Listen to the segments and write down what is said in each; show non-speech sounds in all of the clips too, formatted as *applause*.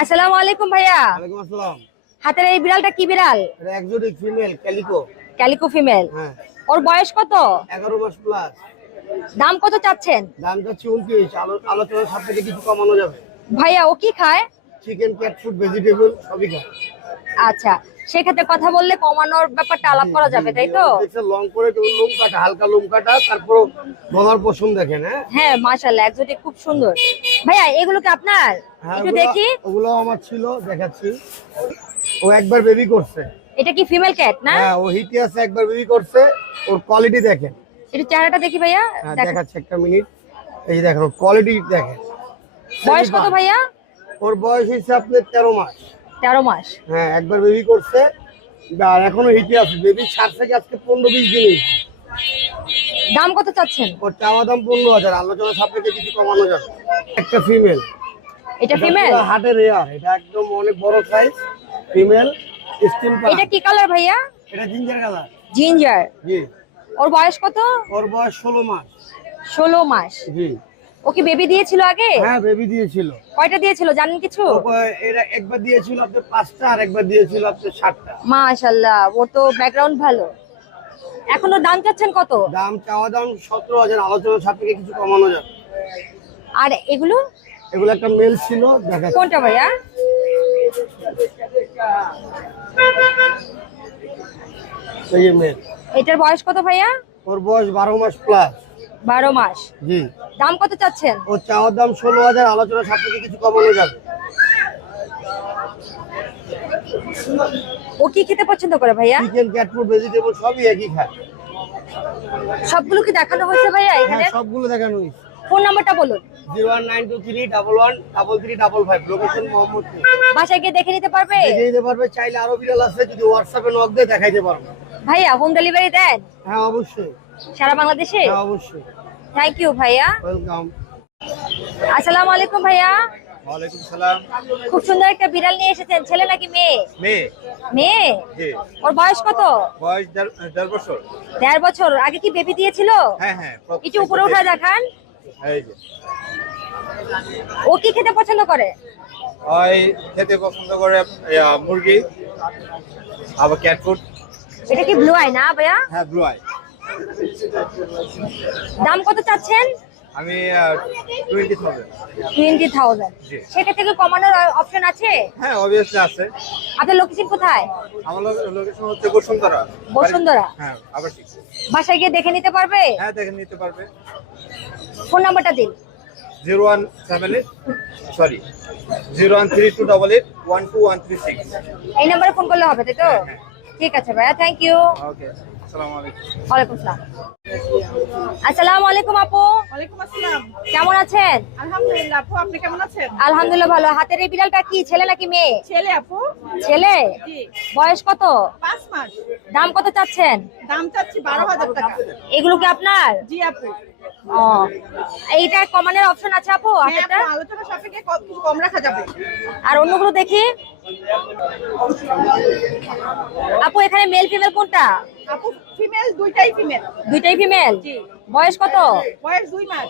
আসসালামু আলাইকুম ভাইয়া। ওয়ালাইকুম আসসালাম। হাতের এই বিড়ালটা কি বিড়াল? এটা exotic female calico calico female হ্যাঁ। ওর বয়স কত? এগারো মাস প্লাস দাম কত চাচ্ছেন? দাম উনত্রিশ। আলোচনার থেকে কিছু কমানো যাবে। ভাইয়া ও কি খায়? চিকেন ক্যাট ফুড ভেজিটেবল সবই খায়। আচ্ছা। সেক্ষেত্রে কথা বললে কমানোর ব্যাপারটা আলাপ করা যাবে তাই তো? লং করে কাটা হালকা লোম কাটা তারপর গলার পশম দেখেন হ্যাঁ? হ্যাঁ মাশাআল্লাহ এক্সোটিক খুব সুন্দর। ভাইয়া এগুলো কি আপনার? হ্যাঁ একটু দেখি। ওগুলো আমার ছিল দেখাচ্ছি। ও একবার বেবি করছে। এটা কি ফিমেল ক্যাট না? হ্যাঁ ও হিটে আছে একবার বেবি করছে ওর কোয়ালিটি দেখেন। একটু চেহারাটা দেখি ভাইয়া হ্যাঁ দেখাচ্ছি একটা মিনিট এই দেখেন কোয়ালিটি দেখেন। বয়স কত ভাইয়া? ওর বয়স হচ্ছে আপনার তেরো মাস। তেরো মাস। হ্যাঁ একবার বেবি করছে আর এখনও হিটে আছে। বেবি সাত থেকে আজকে পনেরো বিশ দিন দাম কত চাচ্ছেন? ওর চাওয়া দাম পনেরো হাজার আলোচনা সাপেক্ষে কিছু কমানো যাবে। একটা ফিমেল এটা ফিমেল হাটে রেয়ার এটা একদম অনেক বড় সাইজ ফিমেল স্টিম এটা কি কালার ভাইয়া? এটা জিঞ্জার কালার জিঞ্জার জি। ওর বয়স কত? ওর বয়স ষোলো মাস। ষোলো মাস। জি। ও কি বেবি দিয়েছিল আগে? হ্যাঁ বেবি দিয়েছিল। কয়টা দিয়েছিল জানেন কিছু? এরা একবার দিয়েছিল আপনার পাঁচটা আর একবার দিয়েছিল আপনার সাতটা। মাশাল্লাহ ওর তো ব্যাকগ্রাউন্ড ভালো। এখনও দাম চাচ্ছেন কত? দাম চাওয়া দাম সতেরো হাজার আলোচনা সাপেক্ষে কিছু কমানো যাবে। আর এগুলো? এগুলো একটা মেল ছিল দেখা কোনটা ভাইয়া? এই মেল। এটার বয়স কত ভাইয়া? ওর বয়স বারো মাস প্লাস বারো মাস। জি। দাম কত চাচ্ছেন? ও চাওয়ার দাম ষোলো হাজার আলোচনা সাপেক্ষে কিছু কমানো যাবে। ও কি খেতে পছন্দ করে ভাইয়া? চিকেন ক্যাট ফুড ভেজিটেবল সবই একই খায়। সবগুলো কি দেখানো হয়েছে ভাইয়া এখানে? হ্যাঁ সবগুলো দেখানো হয়েছে। ফোন নাম্বারটা বলুন। Zero one nine two three double one double three double five location Mohammadpur. বাসায় গিয়ে দেখে নিতে পারবে? দেখে দিতে পারবে চাইলে আরও বিড়াল আছে যদি হোয়াটসঅ্যাপে নক দিয়ে দেখাইতে পারব। ভাইয়া হোম ডেলিভারি দেন? হ্যাঁ অবশ্যই। সারা বাংলাদেশে? অবশ্যই। থ্যাংক ইউ ভাইয়া। ওয়েলকাম আসসালামু আলাইকুম ভাইয়া। ওয়ালাইকুম সালাম। খুব সুন্দর একটা বিড়াল নিয়ে এসেছেন। ছেলে নাকি মেয়ে? মেয়ে। মেয়ে? জি। ওর বয়স কত? বয়স বছর। আগে কি বেবি দিয়েছিল? হ্যাঁ হ্যাঁ প্রথম উপরে উঠে দেখান। এই যে। ও কি খেতে পছন্দ করে? ওই খেতে পছন্দ করে মুরগি আবার ক্যাট ফুড এটা কি ব্লু আই না ভাইয়া? হ্যাঁ ব্লু আই দাম কত চাচ্ছেন? আমি টোয়েন্টি থাউজেন্ড টোয়েন্টি থাউজেন্ড জি। সেক্ষেত্রে কি কমানোর অপশন আছে? হ্যাঁ অবভিয়াসলি আছে। আপনার লোকেশন কোথায়? আমার লোকেশন হচ্ছে বসুন্ধরা। বসুন্ধরা? হ্যাঁ আবার ঠিক বাসায় গিয়ে দেখে নিতে পারবে? হ্যাঁ দেখে নিতে পারবে। ফোন নাম্বারটা দিন। Zero one seven eight sorry zero one three two double eight one two one three six এই নাম্বারে ফোন করলে হবে তাই তো? ঠিক আছে ভাইয়া থ্যাংক ইউ ওকে আসসালামু আলাইকুম। ওয়ালাইকুম আসসালাম আসসালামু আলাইকুম আপু। ওয়ালাইকুম আসসালাম। কেমন আছেন? আলহামদুলিল্লাহ আপু আপনি কেমন আছেন? আলহামদুলিল্লাহ ভালো। হাতের এই বিড়ালটা কি ছেলে নাকি মেয়ে? ছেলে আপু। ছেলে? বয়স কত? 5 মাস। দাম কত চাচ্ছেন? দাম চাচ্ছি বারো হাজার টাকা। এগুলো কি আপনার? জি আপু। ও এইটা কমানোর অপশন আছে আপু আপু আলোচনা সাপেক্ষে কম রাখা যাবে। আর অন্যগুলো দেখি। আপু এখানে মেল ফিমেল কোনটা? আপু ফিমেল দুইটাই ফিমেল দুইটাই ফিমেল জি। বয়স কত? বয়স দুই মাস।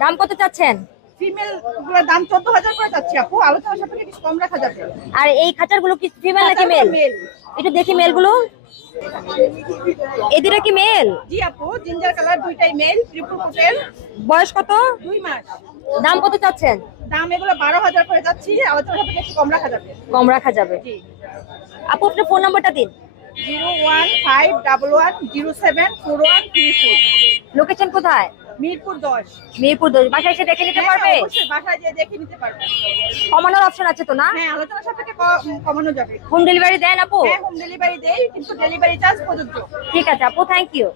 দাম কত চাচ্ছেন? ফিমেলগুলোর দাম চোদ্দ হাজার করে যাচ্ছে আপু আলোচনা সাপেক্ষে কিছু কম রাখা যাবে। আর এই খাঁচারগুলো কি ফিমেল নাকি মেল মেল একটু দেখি মেলগুলো। এই দুটা কি মেল জি আপু জিঞ্জার কালার দুইটাই মেল ত্রিপুর কোটের বয়স কত? দুই মাস। দাম কত চাচ্ছেন? দাম এগুলো বারো হাজার করে যাচ্ছি আলোচনা কম রাখা যাবে। কম রাখা যাবে। আপু আপনার ফোন নাম্বারটা দিন। Zero one five double one zero seven four one three four. Location কোথায়? মিরপুর দশ। মিরপুর দশ। বাসায় এসে দেখে নিতে হ্যাঁ, পারবে? অবশ্যই বাসায় যেয়ে দেখে নিতে পারবে। কমানোর অপশন আছে তো না? হ্যাঁ আলোচনা সাপেক্ষে কমানো যাবে। হোম ডেলিভারি দেন আপু। হ্যাঁ হোম ডেলিভারি দেই কিন্তু ডেলিভারি চার্জ প্রযোজ্য। ঠিক আছে আপু থ্যাংক ইউ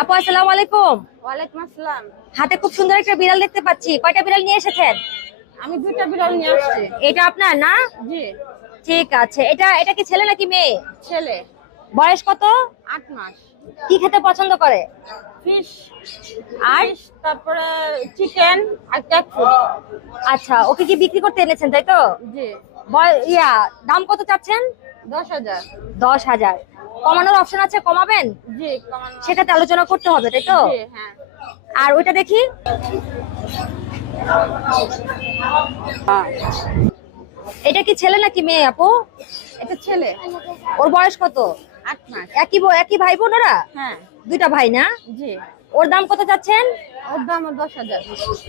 আপু আসসালামু আলাইকুম। ওয়ালাইকুম আসসালাম। হাতে খুব সুন্দর একটা বিড়াল দেখতে পাচ্ছি। কয়টা বিড়াল নিয়ে এসেছেন? আমি দুইটা বিড়াল নিয়ে আসছি। এটা আপনার না? জি। ঠিক আছে। এটা এটা কি ছেলে নাকি মেয়ে? ছেলে। বয়স কত? আট মাস। কি খেতে পছন্দ করে? ফিশ আর তারপরে চিকেন আর ক্যাট আচ্ছা ওকে কি বিক্রি করতে এনেছেন তাই তো? জি। ইয়া দাম কত চাচ্ছেন? দশ হাজার। দশ হাজার। কমানোর অপশন আছে কমাবেন? জি সেটাতে আলোচনা করতে হবে তাই তো? হ্যাঁ। আর ওইটা দেখি। এটা কি ছেলে নাকি মেয়ে আপু? এটা ছেলে। ওর বয়স কত? আট মাস। একই বো- একই ভাই বোন ওরা? হ্যাঁ। দুইটা ভাই না? জি। ওর দাম কত চাচ্ছেন? ওর দাম দশ হাজার।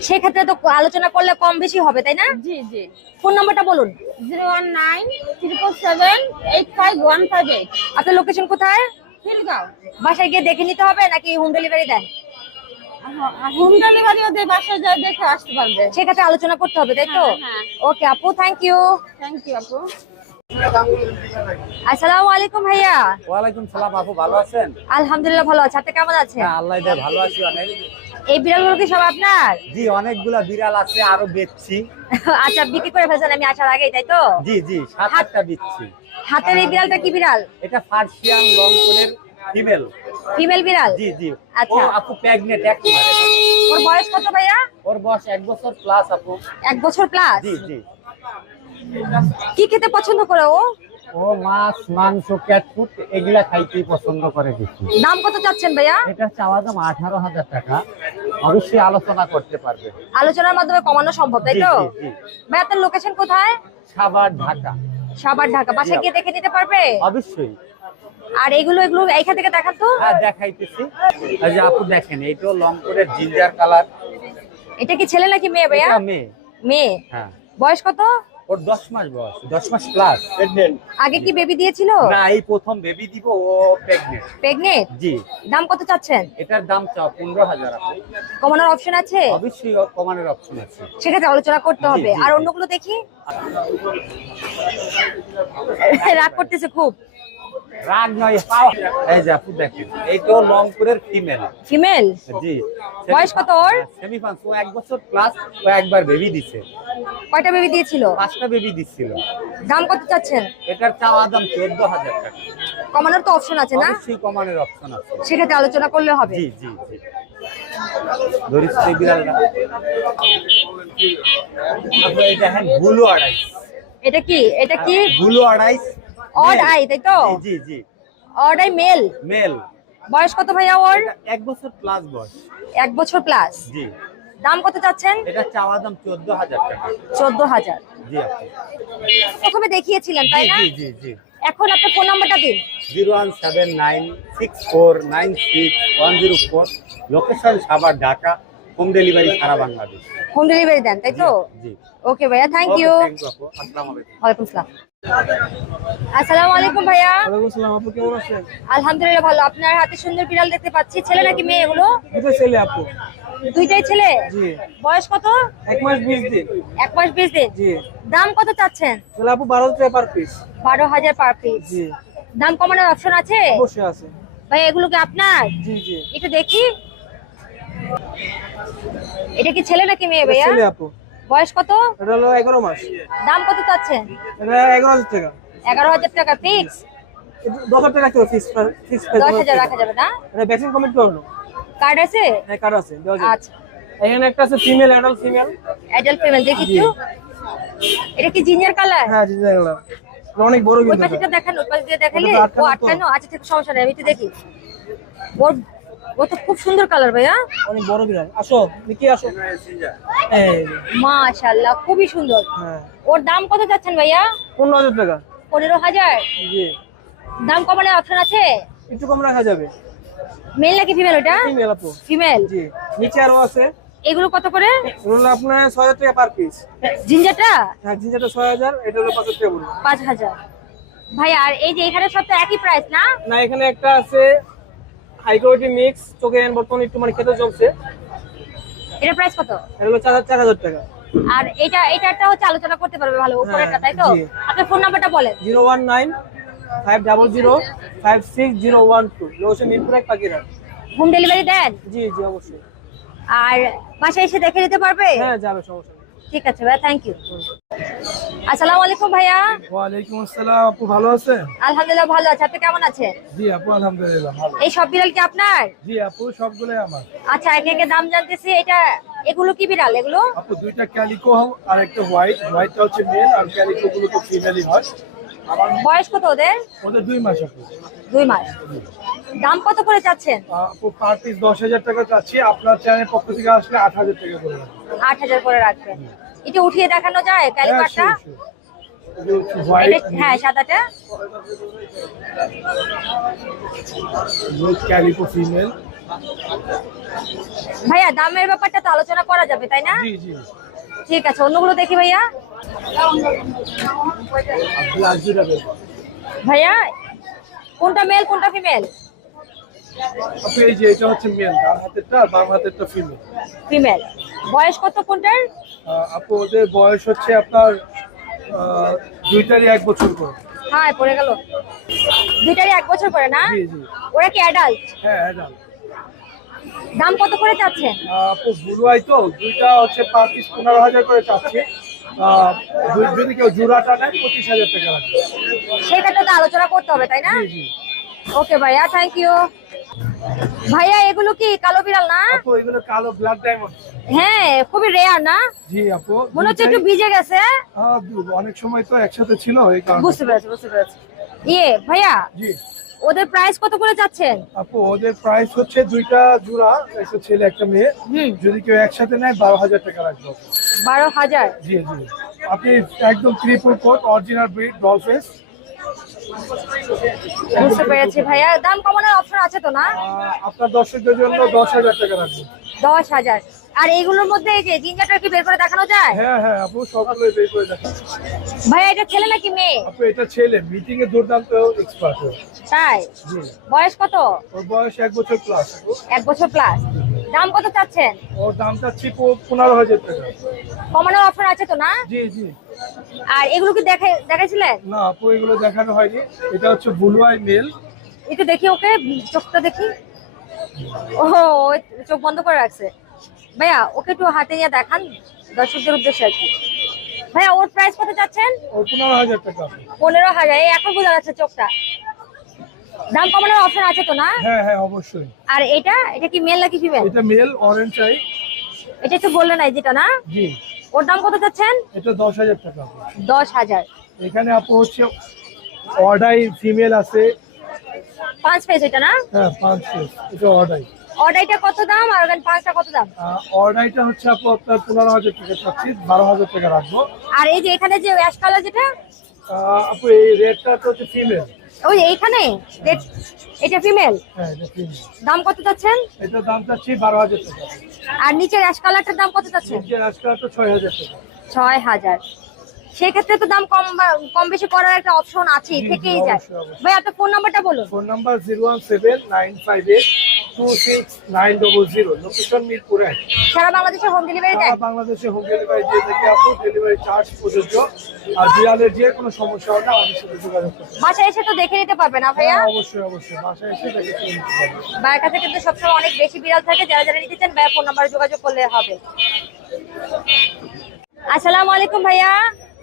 সেক্ষেত্রে তো আলোচনা করলে কম বেশি হবে তাই না? জি জি। ফোন নাম্বারটা বলুন। Zero one nine triple seven eight five one five eight. আপনার লোকেশন কোথায়? খিলগাঁও বাসায় গিয়ে দেখে নিতে হবে নাকি হোম ডেলিভারি দেন? হোম ডেলিভারিও দিয়ে বাসায় যায় দেখে আসতে পারবে। সেক্ষেত্রে আলোচনা করতে হবে তাই তো? হ্যাঁ, হ্যাঁ। ওকে আপু থ্যাংক ইউ থ্যাংক ইউ আপু। আসসালামু আলাইকুম ভাইয়া। ওয়ালাইকুম সালাম আপু ভালো আছেন? আলহামদুলিল্লাহ ভালো আছে। আপনি কেমন আছেন? হ্যাঁ আল্লাহ দেয় ভালো আছি অনেক। এই বিড়ালগুলো কি সব আপনার? জি অনেকগুলা বিড়াল আছে আরও বেচছি। *laughs* আচ্ছা বিক্রি করে ফেলছেন আমি আসার আগেই তাই তো? জি জি সাত আটটা বিচ্ছি। হাতের এই বিড়ালটা কি বিড়াল? এটা ফার্সিয়ান লংপুরের ফিমেল। ফিমেল বিড়াল? জি জি। আচ্ছা। আপু প্রেগনেন্ট এক মাস। ওর বয়স কত ভাইয়া? ওর বয়স এক বছর প্লাস আপু। এক বছর প্লাস? জি জি। কি খেতে পছন্দ করে ও? ও মাছ মাংস ক্যাট ফুড এগুলা খাইতেই পছন্দ করে বেশি। দাম কত চাচ্ছেন ভাইয়া? এটা চাওয়া দাম আঠারো হাজার টাকা। অবশ্যই আলোচনা করতে পারবে। আলোচনার মাধ্যমে কমানো সম্ভব তাই তো। ভাই আপনার লোকেশন কোথায়? সাভার ঢাকা। সাবার ঢাকা। বাসায় গিয়ে দেখে নিতে পারবে? অবশ্যই। আর এগুলো এগুলো এইখান থেকে দেখান তো। হ্যাঁ দেখাইতেছি। এই যে আপু দেখেন এইটাও লংপুরের জিঞ্জার কালার। এটা কি ছেলে নাকি মেয়ে ভাইয়া? মেয়ে। মেয়ে। হ্যাঁ। বয়স কত? ওর দশ মাস বয়স দশ মাস প্লাস আগে কি বেবি দিয়েছিল? না এই প্রথম বেবি দিব ও প্রেগন্যান্ট প্রেগন্যান্ট জি। দাম কত চাচ্ছেন? এটার দাম চাও পনেরো হাজার কমানোর অপশন আছে? অবশ্যই কমানোর অপশন আছে। সেক্ষেত্রে আলোচনা করতে হবে। আর অন্যগুলো দেখি। রাগ করতেছে খুব। রাগ নয় পাও এই যে আপু দেখেন এইটাও লংপুরের ফিমেল ফিমেল জি। বয়স কত ওর? সেমি পাঁচ ও এক বছর প্লাস ও একবার বেবি দিছে। কয়টা বেবি দিয়েছিল? পাঁচটা বেবি দিছিল। দাম কত চাচ্ছেন? এটার চাওয়া দাম চোদ্দ হাজার টাকা। কমানোর তো অপশন আছে না? অবশ্যই কমানোর অপশন আছে। সেক্ষেত্রে আলোচনা করলে হবে। জি জি জি। ধরিস এই বিড়ালটা আপু এই দেখেন ব্লু আড়াইস এটা কি? এটা কি? ব্লু আড়াইস অড আই তাই তো? জি জি অড আই মেল মেল বয়স কত ভাইয়া ওর? এক বছর প্লাস বয়স। এক বছর প্লাস জি। দাম কত চাচ্ছেন? এটা চাওয়া দাম চোদ্দ হাজার টাকা। চোদ্দ হাজার। জি আপু প্রথমে দেখিয়েছিলেন তাই না? জি জি জি। এখন আপনার ফোন নাম্বারটা দিন। Zero one seven nine six four nine six one zero four. Location Savar Dhaka. Home delivery সারা বাংলাদেশ। হোম ডেলিভারি দেন তাই তো? জি ওকে ভাইয়া থ্যাংক ইউ আসসালামু আলাইকুম। ওয়ালাইকুম আসসালাম। আসসালামু আলাইকুম ভাইয়া। ওয়ালাইকুম আসসালাম আপু কেমন আছেন? আলহামদুলিল্লাহ ভালো। আপনার হাতে সুন্দর বিড়াল দেখতে পাচ্ছি। ছেলে নাকি মেয়ে এগুলো? দুটো ছেলে আপু। দুইটাই ছেলে? জি। বয়স কত? এক মাস বিশ দিন। এক মাস বিশ দিন? জি। দাম কত চাচ্ছেন? তাহলে আপু বারো টাকা পার পিস বারো হাজার পার পিস জি। দাম কমানোর অপশন আছে? অবশ্যই আছে। ভাই এগুলো কি আপনার? জি জি। একটু দেখি। এটা কি ছেলে নাকি মেয়ে ভাইয়া? ছেলে আপু। বয়স কত? এটা হলো এগারো মাস। দাম কত চাচ্ছেন? এটা এগারো হাজার টাকা। এগারো হাজার টাকা ফিক্স এটা দশ হাজার টাকা রাখতে ফিক্স ফিক্স দশ হাজার রাখা যাবে না? এটা ভ্যাকসিন করানো কার্ড আছে? হ্যাঁ কার্ড আছে আচ্ছা। এখানে একটা আছে female adult female adult female দেখি একটু। এটা কি জিঞ্জার কালার হ্যাঁ এটা অনেক বড় ওই কিন্তু। পাশেটা দেখান ওই পাশে দিয়ে দেখালে তো ও আটকানো তো। আটকানো আচ্ছা ঠিক সমস্যা নেই আমি একটু দেখি। ওর ও তো খুব সুন্দর কালার ভাইয়া। অনেক বড় বিড়াল। আসো দেখি আসো। মাশাআল্লাহ খুবই সুন্দর। হ্যাঁ। ওর দাম কত যাচ্ছেন ভাইয়া? পনেরো হাজার টাকা। পনেরো হাজার? জি। দাম কমানোর অপশন আছে? একটু কম রাখা যাবে। মেল নাকি ফিমেল ওটা? ফিমেল আপু। ফিমেল জি। নিচে আরও আছে। এগুলো কত করে? এগুলো আপনার ছয় হাজার টাকা পার পিস জিঞ্জারটা? হ্যাঁ জিঞ্জারটা ছয় হাজার এটা হলো পাঁচ হাজার টাকা পড়বে পাঁচ হাজার। ভাই আর এই যে এখানে সব তো একই প্রাইস না? না এখানে একটা আছে হাই কোয়ালিটি মিক্স চোখে বর্তমানে একটু মানে খেতে জমছে এটা প্রাইস কত? এটা হলো চার হাজার চার হাজার টাকা। আর এটা এটা একটা হচ্ছে আলোচনা করতে পারবে ভালো উপরেরটা তাই তো? আপনার ফোন নাম্বারটা বলেন। Zero one nine five double zero five six zero one two. Location Mirpur এক হোম ডেলিভারি দেন? জি জি অবশ্যই। আর বাসায় এসে দেখে নিতে পারবে? হ্যাঁ যাবে সমস্যা ঠিক আছে ভাইয়া থ্যাংক ইউ আসসালামু আলাইকুম ভাইয়া। ওয়ালাইকুম আসসালাম আপু ভালো আছেন? আলহামদুলিল্লাহ ভালো আছে। আপনি কেমন আছেন? জি আপু আলহামদুলিল্লাহ ভালো। এই সব বিড়াল কি আপনার? জি আপু সবগুলোই আমার। আচ্ছা একে একে দাম জানতেছি। এটা এগুলো কি বিড়াল এগুলো? আপু দুইটা ক্যালিকো আর একটা হোয়াইট। হোয়াইটটা হচ্ছে মেল আর ক্যালিকো গুলো তো ফিমেলই হয়। বয়স কত ওদের? ওদের দুই মাস আপু। দুই মাস। দাম কত করে চাচ্ছেন? আপু পার পিস দশ হাজার টাকা চাচ্ছি। আপনার চ্যানেলের পক্ষ থেকে আসলে আট হাজার টাকা করে। আট হাজার করে রাখবেন। এটা উঠিয়ে দেখানো যায় ক্যালিপারটা হ্যাঁ সাদাটা। ভাইয়া দামের ব্যাপারটা তো আলোচনা করা যাবে তাই না? ঠিক আছে অন্যগুলো দেখি ভাইয়া। ভাইয়া কোনটা মেল কোনটা ফিমেল আপু এই যে এটা হচ্ছে মেল ডান হাতেরটা বাম হাতেরটা ফিমেল ফিমেল বয়স কত কোনটার? আপু ওদের বয়স হচ্ছে আপনার দুইটারই এক বছর করে। হ্যাঁ পড়ে গেল। দুইটারই এক বছর করে না? ওরা কি অ্যাডাল্ট হ্যাঁ অ্যাডাল্ট দাম কত করে চাচ্ছেন আপু ব্লু তো দুইটা হচ্ছে পার পিস পনেরো হাজার করে চাচ্ছি। যদি কেউ জোড়াটা নেয় পঁচিশ হাজার টাকা লাগবে। সেটা তো আলোচনা করতে হবে তাই না? ওকে ভাইয়া থ্যাংক ইউ ভাইয়া এগুলো কি কালো বিড়াল না? আপু এগুলো কালো ব্ল্যাক ডায়মন্ড হ্যাঁ খুবই রেয়ার না? জি আপু। মনে হচ্ছে একটু ভিজে গেছে। অনেক সময় তো একসাথে ছিল এই কারণে। বুঝতে পেরেছি বুঝতে পেরেছি। ইয়ে ভাইয়া জি। ওদের প্রাইস কত করে চাচ্ছেন আপু ওদের প্রাইস হচ্ছে দুইটা জোড়া একটা ছেলে একটা মেয়ে। যদি কেউ একসাথে নেয় বারো হাজার টাকা লাগবে। বারো হাজার? জি জি। আপনি একদম triple coat original breed doll face বুঝতে পেরেছি ভাইয়া। দাম কমানোর অপশন আছে তো না? আপনার দর্শকদের জন্য দশ হাজার টাকা রাখব। দশ হাজার। আর এইগুলোর মধ্যে এই যে জিঞ্জারটা কি বের করে দেখানো যায়? হ্যাঁ হ্যাঁ আপু সবগুলোই বের করে দেখেন ভাইয়া এটা ছেলে নাকি মেয়ে? আপু এটা ছেলে। মিটিং এ দুর্দান্ত এক্সপার্ট তাই? বয়স কত? ওর বয়স এক বছর প্লাস এক বছর প্লাস দাম কত চাচ্ছেন? ওর দাম চাচ্ছি পনেরো হাজার টাকা। কমানোর অফার আছে তো না? জি জি। আর এগুলো কি দেখে দেখাইছিলেন? না আপু এগুলো দেখানো হয়নি। এটা হচ্ছে বুলুয়াই মেল। একটু দেখি ওকে চোখটা দেখি। ও চোখ বন্ধ করে রাখছে। ভাইয়া ওকে একটু হাতে নিয়ে দেখান দর্শকদের উদ্দেশ্যে আর কি। ভাইয়া ওর প্রাইস কত চাচ্ছেন? ওর পনেরো হাজার টাকা। পনেরো হাজার এই এখন বোঝা যাচ্ছে চোখটা। দাম কমানোর অপশন আছে তো না? হ্যাঁ হ্যাঁ অবশ্যই। আর এটা? এটা কি মেল নাকি ফিমেল এটা মেল অরেঞ্জ চাই এটা একটু বললেন নাই যেটা না? জি। ওর দাম কত চাচ্ছেন? এটা দশ হাজার টাকা। আপু। দশ হাজার। এখানে আপু হচ্ছে অর্ডাই ফিমেল আছে। পাঁচ পেজ এটা না? হ্যাঁ পাঁচ পিস এটা অর্ডাই অর্ডারটা কত দাম? আর ওখানে পাঁচটা কত দাম? অর্ডাইটা হচ্ছে আপু আপনার পনেরো হাজার টাকা চাচ্ছি বারো হাজার টাকা রাখব। আর এই যে এখানে যে অ্যাশ কালার যেটা? আপু এই রেটটা তো হচ্ছে ফিমেল ওই এইখানে? এটা ফিমেল হ্যাঁ দাম কত চাচ্ছেন? এটা দাম চাচ্ছি বারো হাজার টাকা। আর নিচের অ্যাশ কালারটার দাম কত চাচ্ছেন? নিচের ছয় হাজার টাকা। ছয় হাজার। সেক্ষেত্রে তো দাম কম কম বেশি করার একটা অপশন জি, থেকেই যায়। ভাই আপনার ফোন নাম্বারটা বলুন। Phone number zero one seven nine five eight two six nine double zero location Mirpur এক সারা বাংলাদেশে হোম ডেলিভারি দেয়? সারা বাংলাদেশে হোম ডেলিভারি দিয়ে থেকে আপু ডেলিভারি চার্জ প্রযোজ্য। আর বিড়ালের যে কোনো সমস্যা হলে আমাদের সাথে যোগাযোগ করতে বাসায় এসে তো দেখে নিতে পারবে না ভাইয়া? হ্যাঁ, অবশ্যই অবশ্যই। বাসায় এসে দেখে শুনে নিতে পারবে। ভাইয়ের কাছে কিন্তু সবসময় অনেক বেশি বিড়াল থাকে যারা যারা নিতে চান ভাইয়া ফোন নাম্বারে যোগাযোগ করলে হবে। আসসালামু আলাইকুম ভাইয়া।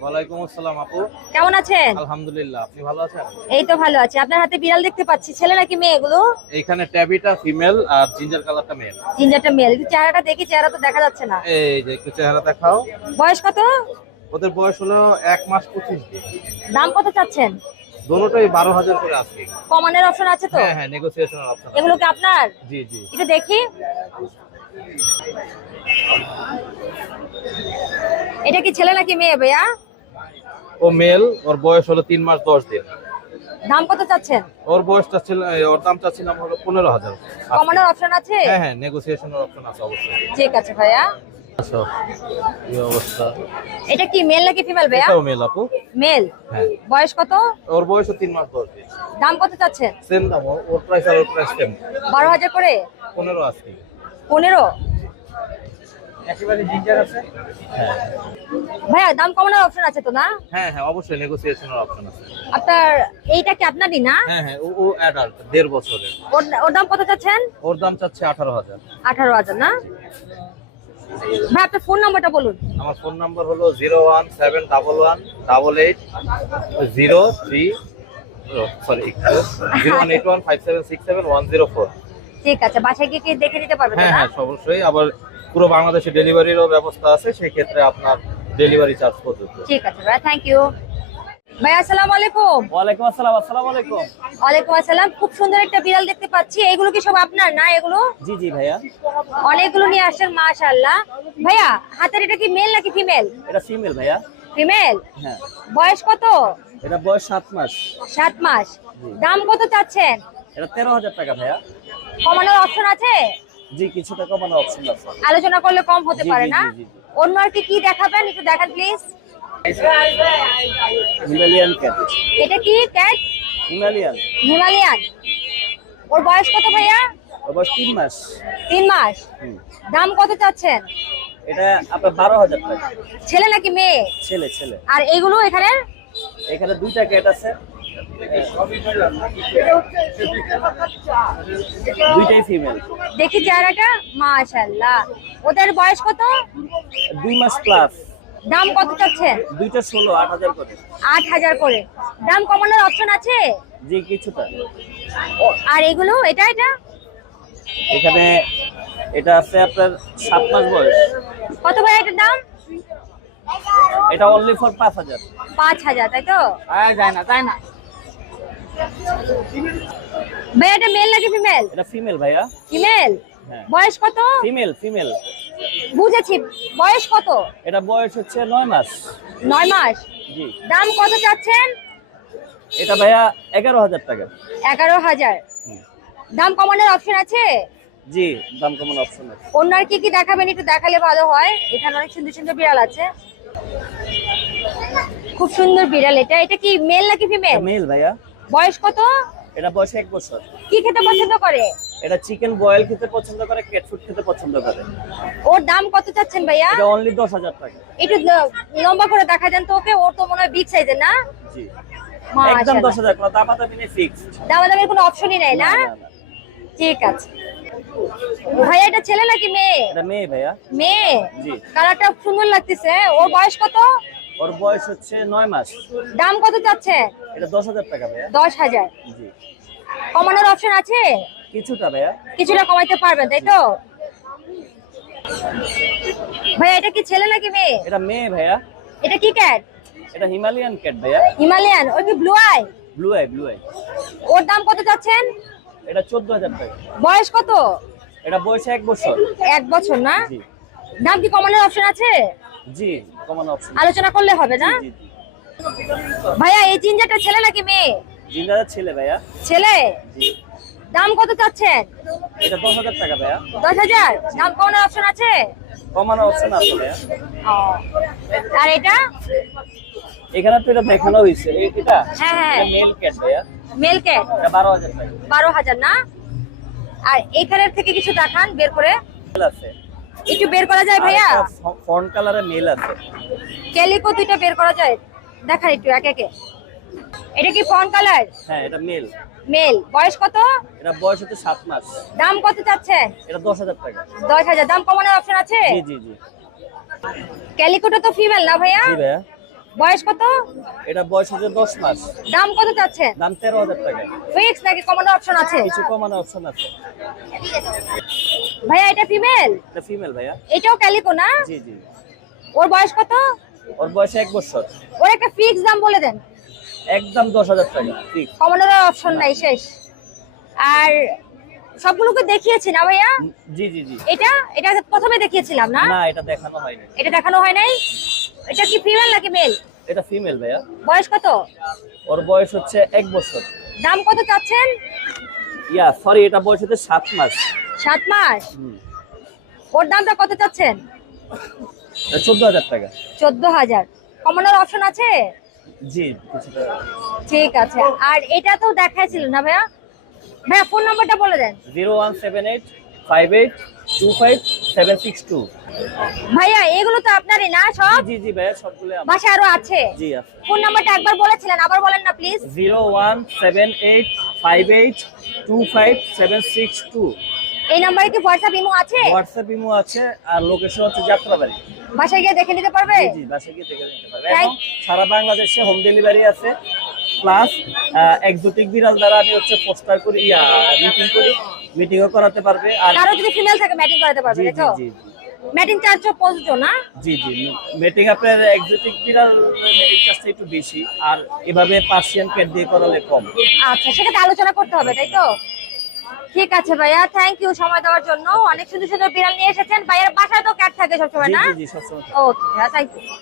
ওয়ালাইকুম আসসালাম আপু। কেমন আছেন? আলহামদুলিল্লাহ আপনি ভালো আছেন? এই তো ভালো আছি। আপনার হাতে বিড়াল দেখতে পাচ্ছি। ছেলে নাকি মেয়ে এগুলো? এইখানে ট্যাবিটা ফিমেল আর জিঞ্জার কালারটা মেল। জিঞ্জারটা মেল। একটু চেহারাটা দেখি চেহারা তো দেখা যাচ্ছে না। এই যে একটু চেহারা দেখাও। বয়স কত? ওদের বয়স হলো এক মাস পঁচিশ দিন। দাম কত চাচ্ছেন? দোনোটাই বারো হাজার করে আজকে কমানোর অপশন আছে তো? হ্যাঁ হ্যাঁ নেগোসিয়েশনের অপশন এগুলো কি আপনার? জি জি। একটু দেখি। এটা কি ছেলে নাকি মেয়ে ভাইয়া? ও মেল ওর বয়স হলো তিন মাস দশ দিন। দাম কত চাচ্ছেন? ওর বয়সটা ছিল ওর দাম চাচ্ছিলাম হলো পনেরো হাজার। কমানোর অপশন আছে? হ্যাঁ হ্যাঁ নেগোসিয়েশনের অপশন আছে অবশ্যই। ঠিক আছে ভাইয়া। আচ্ছা এটা কি মেল নাকি ফিমেল ভাইয়া? এটাও মেল আপু। মেল হ্যাঁ। বয়স কত? ওর বয়স মাস দাম কত চাচ্ছেন? সেম দাম ওর- ওর প্রাইস আর ওর প্রাইস সেম বারো হাজার করে? আজকে একেবারে জিঞ্জার আছে। হ্যাঁ ভাইয়া দাম কমানোর অপশন আছে তো না? হ্যাঁ হ্যাঁ অবশ্যই নেগোসিয়েশনের অপশন আছে। আপনার এইটা কি আপনারই না? হ্যাঁ হ্যাঁ ও অ্যাডাল্ট দেড় বছরের। ওর ওর দাম কত চাচ্ছেন? ওর দাম চাচ্ছে আঠারো হাজার। আঠারো হাজার না? ভাই আপনার ফোন নাম্বারটা বলুন। আমার ফোন নাম্বার হলো zero one seven double one double eight zero three sorry zero one eight one five seven six seven one zero four ঠিক আছে বাসায় গিয়ে কি দেখে নিতে পারবেন হ্যাঁ হ্যাঁ অবশ্যই আবার পুরো বাংলাদেশে ডেলিভারিরও ব্যবস্থা আছে সেই ক্ষেত্রে আপনার ডেলিভারি চার্জ প্রযোজ্য ঠিক আছে ভাই থ্যাংক ইউ ভাই আসসালামু আলাইকুম। ওয়ালাইকুম আসসালাম আসসালামু আলাইকুম। ওয়ালাইকুম আসসালাম খুব সুন্দর একটা বিড়াল দেখতে পাচ্ছি। এগুলো কি সব আপনার না এগুলো? জি জি ভাইয়া। অনেকগুলো নিয়ে আসছেন মাশাআল্লাহ। ভাইয়া হাতের এটা কি মেল নাকি ফিমেল এটা ফিমেল ভাইয়া। ফিমেল হ্যাঁ। বয়স কত? এটা বয়স সাত মাস। সাত মাস। দাম কত চাচ্ছেন? এটা তেরো হাজার টাকা ভাইয়া। কমানোর অপশন আছে? জি কিছুটা কমানো অপশন আছে। আলোচনা করলে কম হতে পারে না। অন্য আর কি কি দেখাবেন? একটু দেখান প্লিজ হিমালয়ান ক্যাট এটা কি ক্যাট হিমালয়ান। হিমালয়ান। ওর বয়স কত ভাইয়া? ওর বয়স তিন মাস। তিন মাস। দাম কত চাচ্ছেন? এটা আপনার বারো হাজার টাকা। ছেলে নাকি মেয়ে? ছেলে ছেলে। আর এগুলো এখানে এখানে দুইটা ক্যাট আছে। দুইটাই ফিমেল দেখি চেহারাটা মাশাআল্লাহ। ওদের বয়স কত? দুই মাস প্লাস দাম কত চাচ্ছেন দুইটা ষোলো আট হাজার করে। আট হাজার করে। দাম কমানোর অপশন আছে? জি কিছুটা। আর এগুলো এটা এটা? এখানে এটা আছে আপনার সাত মাস বয়স। কত ভাই এটার দাম? এটা অনলি ফর পাঁচ হাজার। পাঁচ হাজার তাই তো? যায় না যায় না। ভাই এটা মেল নাকি ফিমেল এটা ফিমেল ভাইয়া। ফিমেল। বয়স কত? ফিমেল ফিমেল বুঝেছি। বয়স কত? এটা বয়স হচ্ছে নয় মাস। নয় মাস? জি। দাম কত চাচ্ছেন? এটা ভাইয়া এগারো হাজার টাকা। এগারো হাজার। দাম কমানোর অপশন আছে? জি দাম কমান অপশন আছে। অন্য আর কি কি দেখাবেন? একটু দেখালে ভালো হয়। এখানে অনেক সুন্দর সুন্দর বিড়াল আছে। খুব সুন্দর বিড়াল এটা। এটা কি মেল নাকি ফিমেল মেল ভাইয়া। বয়স কত? এটা বয়স এক বছর। কি খেতে পছন্দ করে? এটা চিকেন বয়েল খেতে পছন্দ করে ক্যাট ফুড খেতে পছন্দ করে। ওর দাম কত চাচ্ছেন ভাইয়া? এটা অনলি দশ হাজার টাকা। একটু লম্বা করে দেখা যান তো ওকে ওর তো মনে হয় বিগ সাইজের না? জি। একদম দশ হাজার কোনো দামাদামি নেই ফিক্স দামাদামির কোনো অপশনই নাই না। ঠিক আছে। ভাইয়া এটা ছেলে নাকি মেয়ে? এটা মেয়ে ভাইয়া। মেয়ে? জি। কালারটা সুন্দর লাগতেছে। ওর বয়স কত? ওর বয়স হচ্ছে নয় মাস। দাম কত চাচ্ছে? এটা দশ হাজার টাকা ভাইয়া। দশ হাজার। জি। কমানোর অপশন আছে? কিছুটা ভাইয়া। কিছুটা কমাইতে পারবেন তাই তো? ভাইয়া এটা কি ছেলে নাকি মেয়ে? এটা মেয়ে ভাইয়া। এটা কি ক্যাট এটা হিমালয়ান ক্যাট ভাইয়া। হিমালয়ান ওই কি blue eye blue eye blue eye ওর দাম কত চাচ্ছেন? এটা চোদ্দ হাজার টাকা। বয়স কত? এটা বয়স এক বছর। এক বছর না? জি। দাম কি কমানোর অপশন আছে? জি কমানো অপশন আলোচনা করলে হবে না? ভাইয়া এই জিঞ্জারটা ছেলে নাকি মেয়ে? জিন্দার ছেলে ভাইয়া। ছেলে? দাম কত চাচ্ছেন? এটা দশ হাজার টাকা ভাইয়া। দশ হাজার? দাম কমানোর অপশন আছে? কমানো অপশন আছে ভাইয়া। ও। আর এটা? এখানে তো এটা দেখানো হয়েছে। এটা? হ্যাঁ, হ্যাঁ। মেল ক্যাট ভাইয়া। মেল ক্যাট এটা বারো হাজার টাকা। বারো হাজার না? আর এখানের থেকে কিছু দেখান বের করে। আছে। একটু বের করা যায় ভাইয়া? ফন্ট কালারের মেল আছে। ক্যালিকো দুইটা বের করা যায়। দেখান একটু এক একে। এটা কি ফন কালার? হ্যাঁ এটা মেল। মেল। বয়স কত? এটা বয়স হচ্ছে সাত মাস। দাম কত চাচ্ছেন এটা দশ হাজার টাকা। দশ হাজার। দাম কমানোর অপশন আছে? জি জি জি। ক্যালিকোটা তো ফিমেল না ভাইয়া? জি ভাইয়া। বয়স কত? এটা বয়স হচ্ছে দশ মাস। দাম কত চাচ্ছেন দাম তেরো হাজার টাকা। ফিক্স নাকি কমানোর অপশন আছে? কিছু কমানো অপশন আছে। ভাইয়া এটা ফিমেল এটা ফিমেল ভাইয়া। এটাও ক্যালিকো না? জি জি। ওর বয়স কত? ওর বয়স এক বছর। ওর একটা ফিক্স দাম বলে দেন। একদম দশ হাজার টাকা ঠিক কমানোর অপশন নাই শেষ। আর সবগুলোকে দেখিয়েছি না ভাইয়া? জি জি জি। এটা? এটা প্রথমে দেখিয়েছিলাম না? না এটা দেখানো হয়নি এটা দেখানো হয় নাই? এটা কি ফিমেল নাকি মেল এটা ফিমেল ভাইয়া। বয়স কত? ওর বয়স হচ্ছে এক বছর। দাম কত চাচ্ছেন? ইয়া সরি এটা বয়স হচ্ছে সাত মাস। সাত মাস? ওর দামটা কত চাচ্ছেন? চোদ্দ হাজার টাকা। চোদ্দ হাজার। কমানোর অপশন আছে? জি ঠিক আছে। আর এটা তো দেখাইছিল না ভাইয়া? ভাইয়া ফোন নাম্বারটা বলে দেন। Zero one seven eight five eight two five seven six two. ভাইয়া এগুলো তো আপনারই না সব? জি জি ভাইয়া সবগুলো বাসায় আরও আছে? জি আছে। ফোন নাম্বারটা একবার বলেছিলেন আবার বলেন না please zero one seven eight five eight two five seven six two. এই নাম্বারে কি হোয়াটসঅ্যাপ ইমো আছে? হোয়াটসঅ্যাপ ইমো আছে আর লোকেশন হচ্ছে যাত্রাবাড়ি। বাসায় গিয়ে দেখে নিতে পারবে? জি জি বাসায় গিয়ে দেখে নিতে পারবে। সারা বাংলাদেশে হোম ডেলিভারি আছে প্লাস এক্সোটিক বিড়াল দ্বারা আমি হচ্ছে পোস্টার করি ইয়া মিটিং করি মিটিংও করাতে পারবে আর কারও যদি ফিমেল থাকে ম্যাটিং করাতে পারবে তাই জি তো জি ম্যাটিং চার্জও প্রযোজ্য না? জি জি মেটিং আপনার এক্সোটিক বিড়াল মেটিং চার্জটা একটু বেশি আর এভাবে পার্সিয়ান পেট দিয়ে করালে কম। আচ্ছা সেক্ষেত্রে আলোচনা করতে হবে তাই তো ঠিক আছে ভাইয়া থ্যাংক ইউ সময় দেওয়ার জন্য। অনেক সুন্দর সুন্দর বিড়াল নিয়ে এসেছেন। ভাইয়ার বাসায় তো ক্যাট থাকে সবসময় না? ওকে ভাইয়া থ্যাংক ইউ